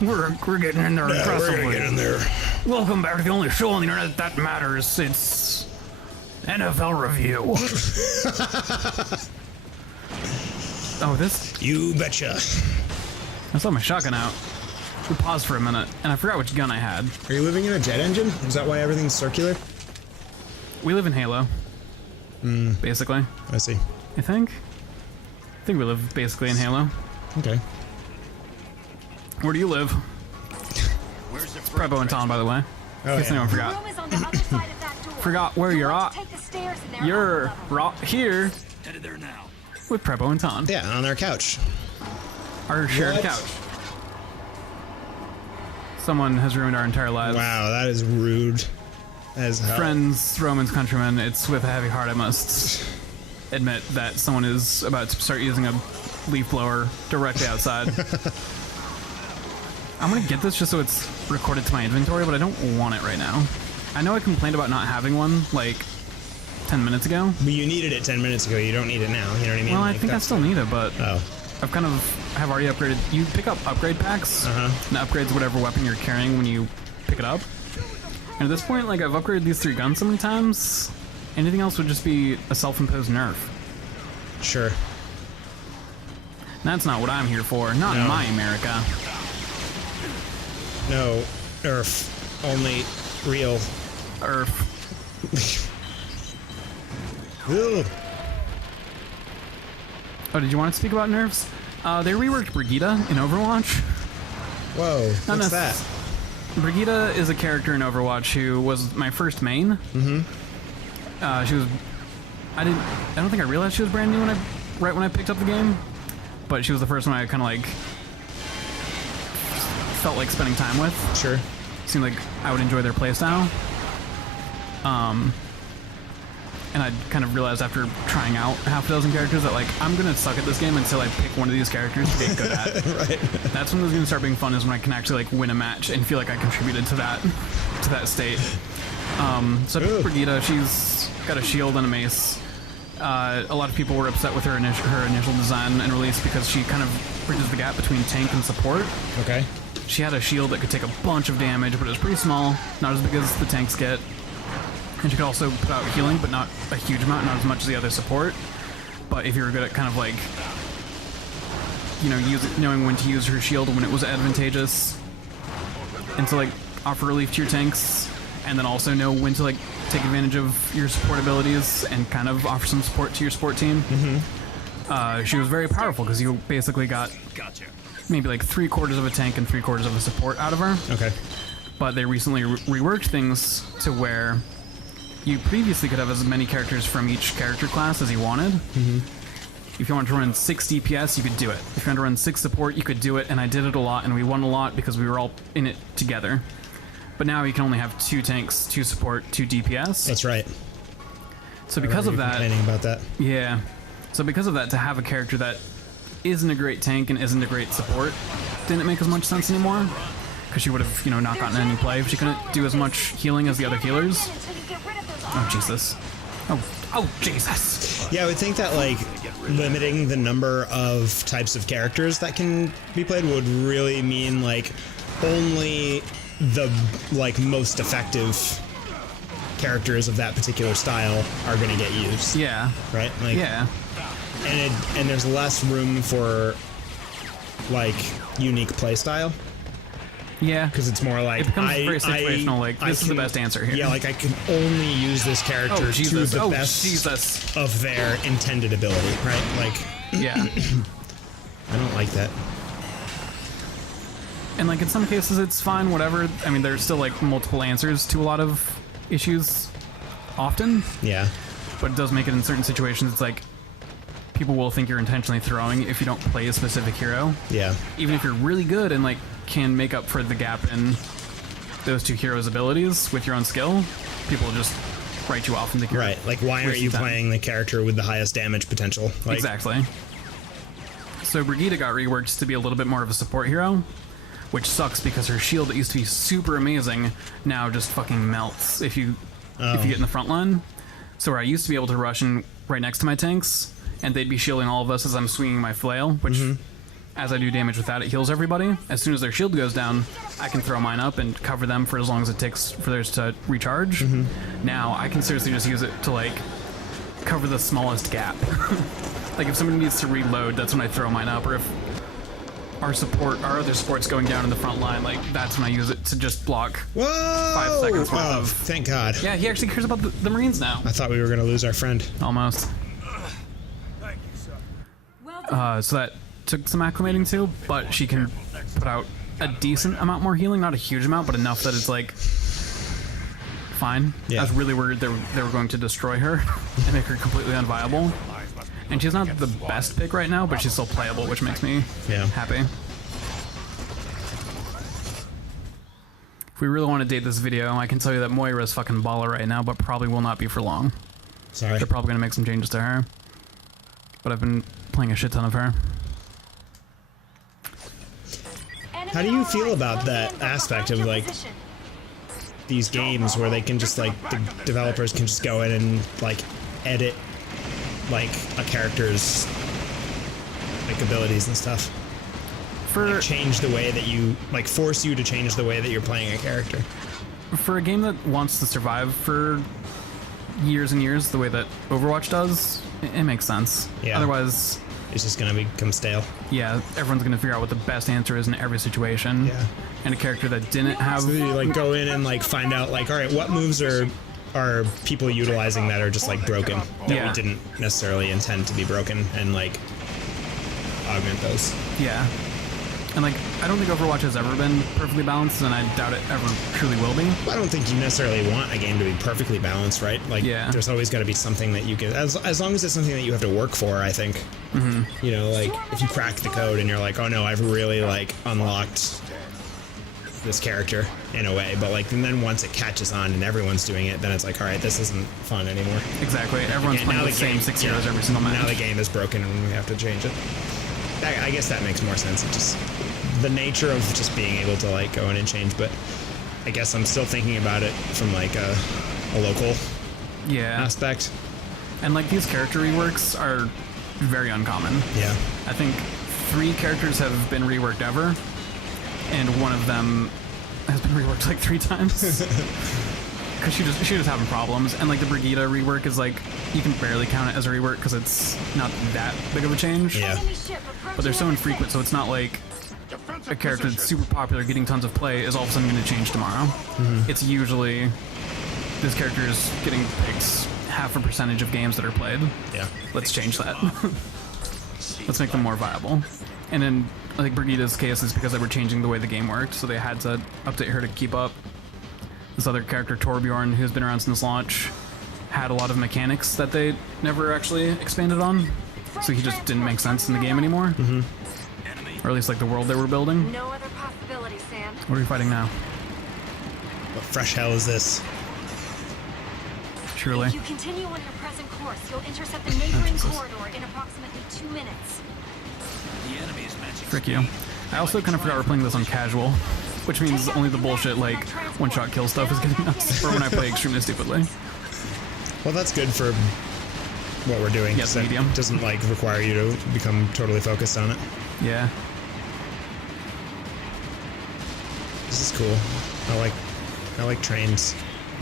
We're getting in there Yeah, we're aggressively. gonna get in there. Welcome back to the only show on the internet that matters. It's NFL Review. Oh, this... You betcha. I saw my shotgun out. We paused for a minute, and I forgot which gun I had. Are you living in a jet engine? Is that why everything's circular? We live in Halo. Basically. I see. I think we live basically in Halo. Okay. Where do you live? It's Prebo and Taun, by the way. Oh, In case anyone forgot. room is on the other side of that door. Forgot where you're at. Take the stairs and they're You're on the level. right here Headed there now. with Prebo and Taun. Yeah, on our couch. Our shared What? couch. Someone has ruined our entire lives. Wow, that is rude as hell. Friends, Romans, countrymen, it's with a heavy heart I must admit that someone is about to start using a leaf blower directly outside. I'm gonna get this just so it's recorded to my inventory, but I don't want it right now. I know I complained about not having one, like, 10 minutes ago. But you needed it 10 minutes ago. You don't need it now. You know what I mean? Well, I Like, think I that's- still need it, but Oh. I've kind of have already upgraded. You pick up upgrade packs, and it upgrades whatever weapon you're carrying when you pick it up. And at this point, like, I've upgraded these 3 guns so many times, anything else would just be a self-imposed nerf. Sure. That's not what I'm here for. Not in No. my America. No. Earth. Only real. Earth. Ugh. Oh, did you want to speak about nerfs? They reworked Brigitte in Overwatch. Whoa. Not What's necess- that? Brigitte is a character in Overwatch who was my first main. Mm-hmm. She was. I don't think I realized she was brand new right when I picked up the game, but she was the first one I kind of like felt like spending time with. Sure. Seemed like I would enjoy their playstyle. And I kind of realized after trying out half a dozen characters that, like, I'm gonna suck at this game until I pick one of these characters to get good at. Right. That's when it's gonna start being fun, is when I can actually, like, win a match and feel like I contributed to that state. So Ooh. Brigitte, she's got a shield and a mace. A lot of people were upset with her initial design and release because she kind of bridges the gap between tank and support. Okay. She had a shield that could take a bunch of damage, but it was pretty small, not as big as the tanks get. And she could also put out healing, but not a huge amount, not as much as the other support. But if you were good at kind of like, you know, knowing when to use her shield when it was advantageous, and to like offer relief to your tanks, and then also know when to like take advantage of your support abilities and kind of offer some support to your support team. She was very powerful because you basically got Gotcha. maybe like 3/4 of a tank and 3/4 of a support out of her. Okay. But they recently reworked things to where you previously could have as many characters from each character class as you wanted. If you wanted to run 6 DPS, you could do it. If you wanted to run 6 support, you could do it, and I did it a lot, and we won a lot because we were all in it together. But now you can only have 2 tanks, 2 support, 2 DPS. That's right. So because of that, Complaining about that. yeah. So because of that, to have a character that isn't a great tank and isn't a great support didn't make as much sense anymore. Because she would have, you know, not gotten any play if she couldn't do as much healing as the other healers. Oh, Jesus. Oh, Jesus. Yeah, I would think that, like, limiting the number of types of characters that can be played would really mean, like, only the, like, most effective characters of that particular style are going to get used. Yeah. Right? Like, Yeah. And there's less room for, like, unique playstyle. Yeah. Because it's more like It becomes very situational, like, this is the best answer here. Yeah, like I can only use this character Oh, to Jesus. the Oh, best Jesus. of their intended ability, right? Like, Yeah. I don't like that. And, like, in some cases, it's fine, whatever. I mean, there's still, like, multiple answers to a lot of issues often. Yeah. But it does make it in certain situations, it's like, people will think you're intentionally throwing if you don't play a specific hero. Yeah. Even if you're really good and, like, can make up for the gap in those 2 heroes' abilities with your own skill, people will just write you off and think you're Right. Like, why aren't wasting you time. playing the character with the highest damage potential? Like, Exactly. So Brigitte got reworked to be a little bit more of a support hero, which sucks because her shield that used to be super amazing now just fucking melts if you get in the front line. So where I used to be able to rush in right next to my tanks, and they'd be shielding all of us as I'm swinging my flail, which as I do damage with that, it heals everybody. As soon as their shield goes down, I can throw mine up and cover them for as long as it takes for theirs to recharge. Now, I can seriously just use it to, like, cover the smallest gap. Like, if somebody needs to reload, that's when I throw mine up, or if our other support's going down in the front line, like, that's when I use it to just block. Whoa! 5 seconds worth Oh, of... thank God. Yeah, he actually cares about the Marines now. I thought we were going to lose our friend. Almost. Well done. So that took some acclimating to, but she can put out a decent amount more healing, not a huge amount, but enough that it's like fine. Yeah. I was really worried they were going to destroy her and make her completely unviable. And she's not the best pick right now, but she's still playable, which makes me happy. If we really want to date this video, I can tell you that Moira's fucking baller right now, but probably will not be for long. Sorry. They're probably going to make some changes to her. But I've been playing a shit ton of her. How do you feel about that aspect of, like, these games where they can just, like, the developers can just go in and, like, edit, like, a character's, like, abilities and stuff? Like, change the way that you, like, force you to change the way that you're playing a character. For a game that wants to survive for years and years, the way that Overwatch does, it makes sense. Yeah. Otherwise, It's just gonna become stale. yeah, everyone's gonna figure out what the best answer is in every situation. Yeah. And a character that didn't have, So you, like, go in and, like, find out, like, all right, what moves are people utilizing that are just, like, broken, that Yeah. we didn't necessarily intend to be broken, and, like, augment those. yeah. And like, I don't think Overwatch has ever been perfectly balanced, and I doubt it ever truly will be. I don't think you necessarily want a game to be perfectly balanced, right? Like, Yeah. there's always got to be something that you can, as long as it's something that you have to work for, I think. You know, like, if you crack the code and you're like, oh no, I've really, like, unlocked this character in a way, but, like, and then once it catches on and everyone's doing it, then it's like, all right, this isn't fun anymore. Exactly. Everyone's Yeah, playing now the same game- 6 yeah, heroes every single match. Now the game is broken and we have to change it. I guess that makes more sense. It just, the nature of just being able to, like, go in and change, but I guess I'm still thinking about it from, like, a local Yeah. aspect. And like, these character reworks are very uncommon. Yeah. I think 3 characters have been reworked ever, and one of them has been reworked like 3 times. Because she just having problems. And like, the Brigitte rework is like, you can barely count it as a rework because it's not that big of a change. Yeah. Enemy ship But they're so approaching infrequent, so it's not like a character that's super popular, getting tons of play, is all of a sudden going to change tomorrow. It's usually this character is getting picked half a percentage of games that are played. Yeah. Let's change that. Let's make them more viable. And in, I think, Brigitte's case is because they were changing the way the game worked, so they had to update her to keep up. This other character, Torbjorn, who's been around since launch, had a lot of mechanics that they never actually expanded on, so he just didn't make sense in the game anymore. Or at least, like, the world they were building. No other possibility, Sam. What are we fighting now? What fresh hell is this? Truly. If you continue on your present course, you'll intercept the neighboring corridor in approximately 2 minutes. Frick you. I also kind of forgot we're playing this on casual, which means only the bullshit, like, one-shot kill stuff is getting us, or when I play extremely stupidly. Well, that's good for what we're doing. Yes, so medium. It doesn't, like, require you to become totally focused on it. Yeah. This is cool. I like trains.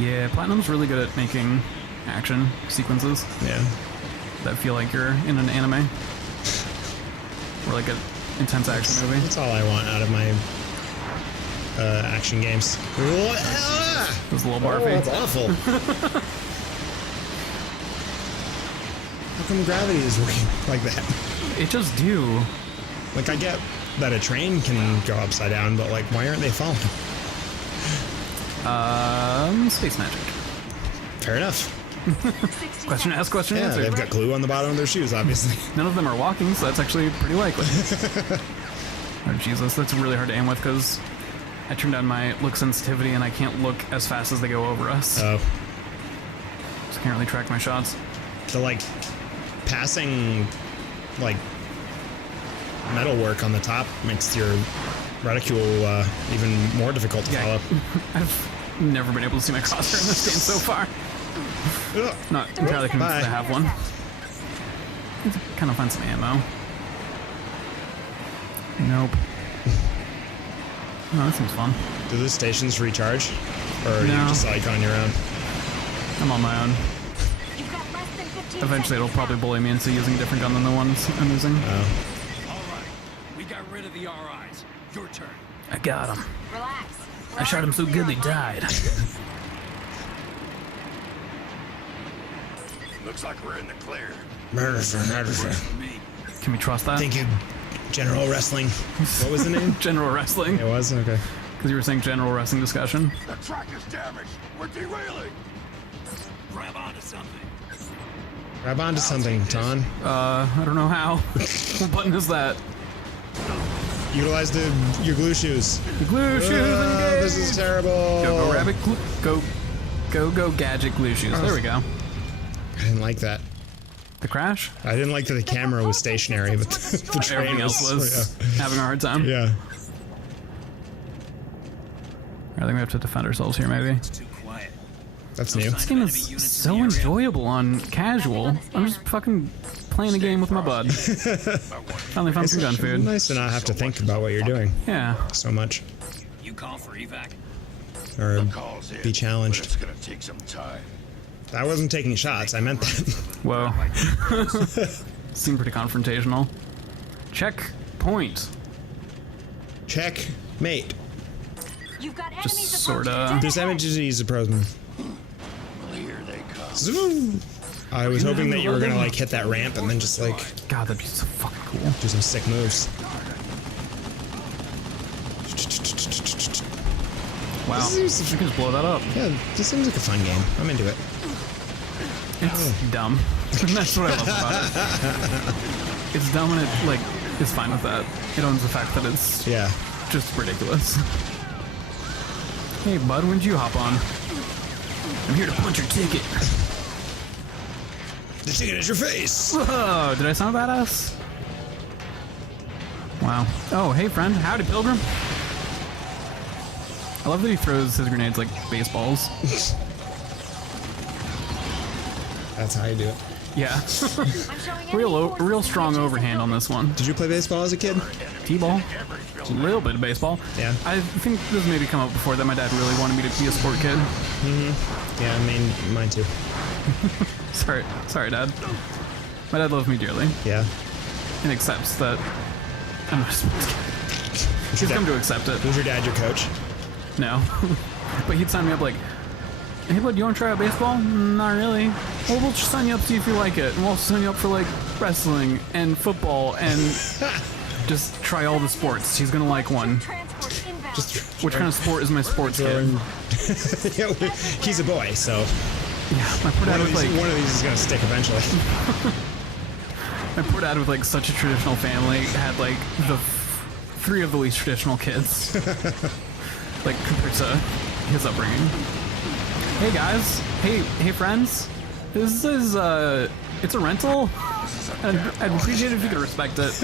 Yeah, Platinum's really good at making action sequences Yeah. that feel like you're in an anime. Or like an intense action movie. That's all I want out of my action games. It was a little Oh, barfy. that's awful. How come gravity is working like that? It just do. Like, I get that a train can go upside down, but, like, why aren't they falling? Space magic. Fair enough. Question asked, question Yeah, answered. they've got glue on the bottom of their shoes, obviously. None of them are walking, so that's actually pretty likely. Oh, Jesus, that's really hard to aim with because I turned down my look sensitivity and I can't look as fast as they go over us. Oh. Just can't really track my shots. The, like, passing, like, metal work on the top makes your reticule even more difficult to Yeah. follow. I've never been able to see my crosshair in this game so far. Ugh. Not entirely convinced Bye. to have one. Kind of find some ammo. Nope. No, that seems fun. Do the stations recharge? Or are No. you just like on your own? I'm on my own. You've got less than 15 Eventually it'll seconds probably bully me into using a different gun than the ones I'm using. Oh. All right, we got rid of the RIs. Your turn. I got him. Relax. I shot him so good they died. Looks like we're in the clear. Murder for murder for. Me. Can we trust that? Thank you, General Wrestling. What was the name? General Wrestling? It was? Okay. Because you were saying general wrestling discussion. The track is damaged. We're derailing. Grab onto something. Grab onto something, Taun. I don't know how. What button is that? Utilize your glue shoes. The glue shoes engaged! This is terrible. Go rabbit go gadget glue shoes. There we go. I didn't like that. The crash? I didn't like that the camera was stationary, but the train Everything else was having a hard time. Yeah. I think we have to defend ourselves here, maybe. Too quiet. That's new. This game is so enjoyable on casual. I'm just fucking playing a game with my bud. Finally found some gun food. Nice to not have to think about what you're doing Yeah. so much. You call for evac. Or Calls in, be challenged. but it's gonna take some time. I wasn't taking shots, I meant that. Whoa. Seemed pretty confrontational. Checkpoint. Check, mate. You've got Just enemies sorta. approaching. There's damages approaching. Well, here they come. Zoom. I was hoping that you were gonna like hit that ramp and then just like God, that'd be so fucking cool. do some sick moves. Wow. This is- You can just blow that up. Yeah, this seems like a fun game. I'm into it. It's dumb. That's what I love about it. It's dumb and it, like, is fine with that. It owns the fact that it's Yeah. just ridiculous. Hey, bud, when'd you hop on? I'm here to punch your ticket. The ticket is your face. Whoa, did I sound badass? Wow. Oh, hey, friend. Howdy, Pilgrim. I love that he throws his grenades like baseballs. That's how you do it. Yeah. I'm showing enemy real forces strong in the overhand on this one. Did you play baseball as a kid? T-ball. A little bit of baseball. Yeah. I think this maybe come up before that my dad really wanted me to be a sport kid. Yeah, I mean, mine too. Sorry, Dad. My dad loves me dearly Yeah. and accepts that I'm not a sports kid. He's come to accept it. Was your dad your coach? No. But he'd sign me up like, hey, bud, you want to try out baseball? Not really. Well, we'll just sign you up, see if you like it. And we'll also sign you up for, like, wrestling and football and just try all the sports. He's going to like one. transport inbound. Just Which kind of sport is my sports kid? Yeah, he's a boy, so Yeah, my poor dad was like, one of these is gonna stick eventually. my poor dad with, like, such a traditional family had, like, the three of the least traditional kids. Like, compared to his upbringing. Hey, guys. Hey, friends. This is, it's a rental. I'd appreciate it if you could respect it.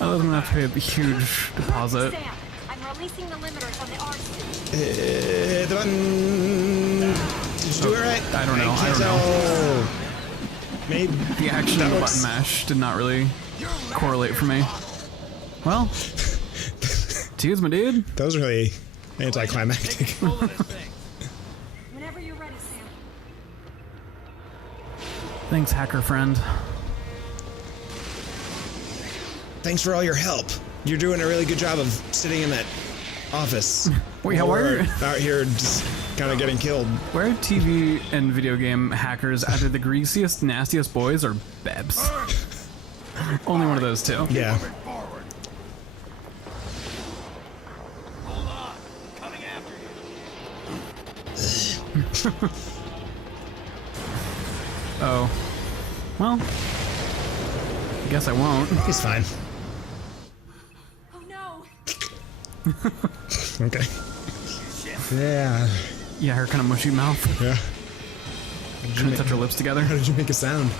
Otherwise, I'm gonna have to pay a huge deposit. Sam, I'm releasing the limiters on the RC. The button. Did you do it right? I don't know. I can't don't know. tell. Maybe The action that of the looks- button mash did not really correlate for me. Well, cheers, my dude. That was really anticlimactic. Whenever you're ready, Sam. Thanks, hacker friend. Thanks for all your help. You're doing a really good job of sitting in that office. Wait, how We're are you? out here just kind of getting killed. Where TV and video game hackers either the greasiest, nastiest boys or Bebs? Only one of those two. Yeah. Forward. Hold on. Coming after you. Oh. Well, I guess I won't. He's fine. Oh no! Okay. Yeah. Yeah, her kind of mushy mouth. Yeah. Couldn't touch her lips together. How did you make a sound?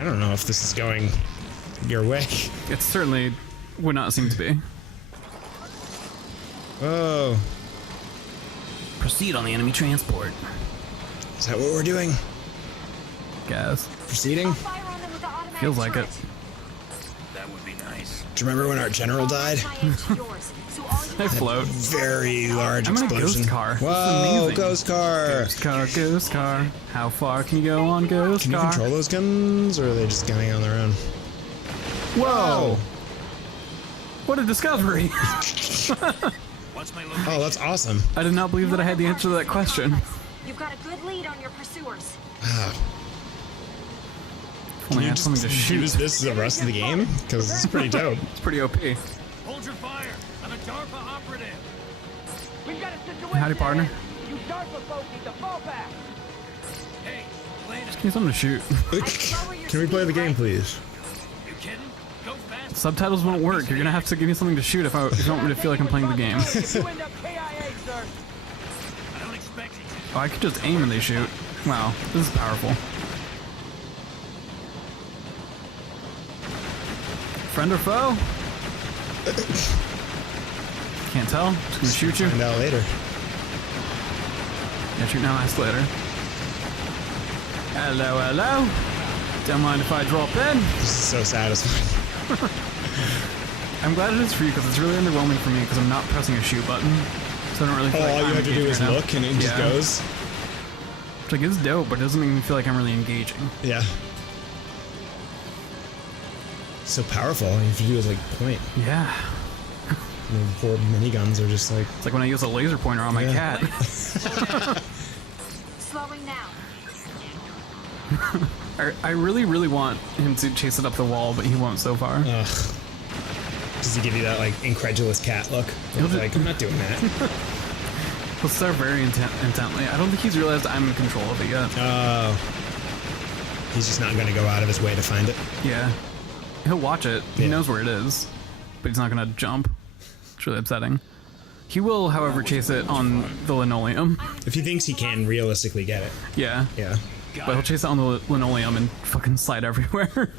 I don't know if this is going your way. It certainly would not seem to be. Oh, Proceed on the enemy transport. is that what we're doing? Guess. Proceeding? I'll fire on them with the automatic Feels like it. turret. That would be nice. Do you remember when our general died? My aim to yours, so all you I have to float. Very large I'm in a explosion. ghost car. This is Whoa, amazing. ghost car. Ghost car. How far can you go on ghost Can you car? control those guns, or are they just gunning on their own? Whoa! What a discovery! What's my location? Oh, that's awesome. I did not believe that I had the answer to that question. You've got a good lead on your pursuers. Wow. If only I had something to shoot. use this the rest of the game? Because it's pretty dope. It's pretty OP. Hold your fire. I'm a DARPA operative. We've got a situation. Howdy, partner. You DARPA folks need to fall back. Hey, Lena, Give me something to shoot. Can we play the game, please? you kidding? Go fast. Subtitles won't work. You're gonna have to give me something to shoot if you don't want me to feel like I'm playing the game. You end up KIA, sir. I don't expect you to. Oh, I could just aim and they shoot. Wow, this is powerful. Friend or foe? Can't tell. Just gonna shoot you. Find out later. Yeah, shoot now, ask later. Hello, hello. Don't mind if I drop in. This is so satisfying. I'm glad it is for you because it's really underwhelming for me because I'm not pressing a shoot button. So I don't really feel Oh, like all you I'm have to do engaging is right now. look and it just Yeah. goes. Which like is dope, but it doesn't make me feel like I'm really engaging. Yeah. So powerful. All you have to do is like point. Yeah. And the four miniguns are just like. It's like when I use a laser pointer on my Yeah. cat. Slowing now. I really, really want him to chase it up the wall, but he won't so far. Ugh. Does he give you that like incredulous cat look? He'll It's like, I'm not doing that. He'll stare very intently. I don't think he's realized I'm in control of it yet. Oh. He's just not going to go out of his way to find it. Yeah. He'll watch it. He Yeah. knows where it is, but he's not gonna jump. It's really upsetting. He will, however, chase it on the linoleum. If he thinks he can realistically get it. Yeah. Yeah. But he'll chase it on the linoleum and fucking slide everywhere.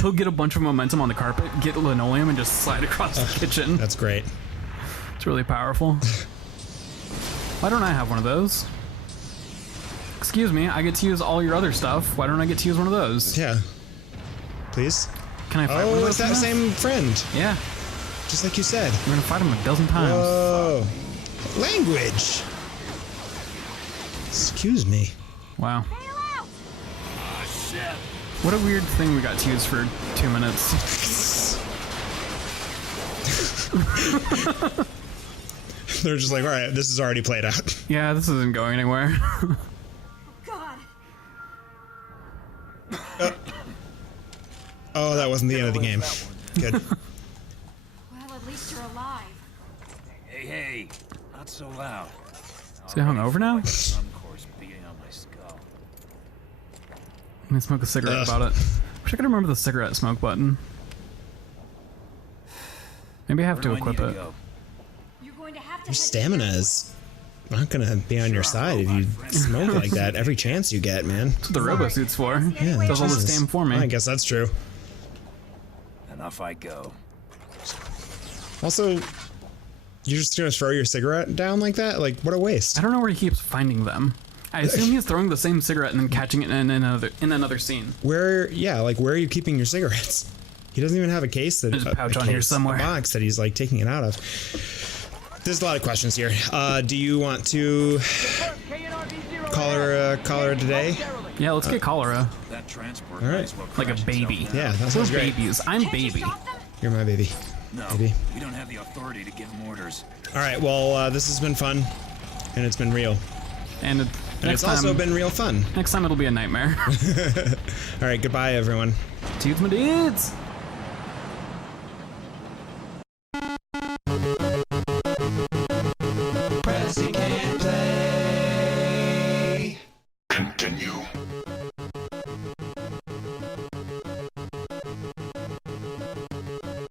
He'll get a bunch of momentum on the carpet, get the linoleum, and just slide across the kitchen. That's great. It's really powerful. Why don't I have one of those? Excuse me, I get to use all your other stuff. Why don't I get to use one of those? Yeah. Please? Can I fight one Oh, of it's those? that now? same friend. Yeah. Just like you said. We're gonna fight him a dozen times. Whoa. Language. Excuse me. Wow. Bail out! Ah, shit. What a weird thing we got to use for 2 minutes. They're just like, all right, this is already played out. Yeah, this isn't going anywhere. God. Oh, that wasn't the end of the game. Good. Well, at least you're alive. Hey, hey. Not so loud. Is he hungover now? Some course beating on my skull. I'm gonna smoke a cigarette Ugh. about it. Wish I could remember the cigarette smoke button. Maybe I have Where to do I equip need to it. go? You're going to have to Your head to stamina the is not going to be on your side if you smoke like that every chance you get, man. That's what the robo suit's for. Yeah, Does all the Jesus. stam for me. I guess that's true. And off I go. Also, you're just going to throw your cigarette down like that? Like, what a waste. I don't know where he keeps finding them. I assume he's throwing the same cigarette and then catching it in another scene. Where are you keeping your cigarettes? He doesn't even have a case that There's a pouch on here somewhere. a box that he's like taking it out of. There's a lot of questions here. Do you want to call her today? Yeah, let's get cholera. That transport All right. might as well Like a crash baby. itself now. Yeah, that We're sounds great. babies. I'm Can't you baby. stop them? You're my baby. No, Baby. we don't have the authority to give him orders. All right. Well, this has been fun, and it's been real, And and next it's also time, been real fun. next time it'll be a nightmare. All right. Goodbye, everyone. Dudes, my dudes.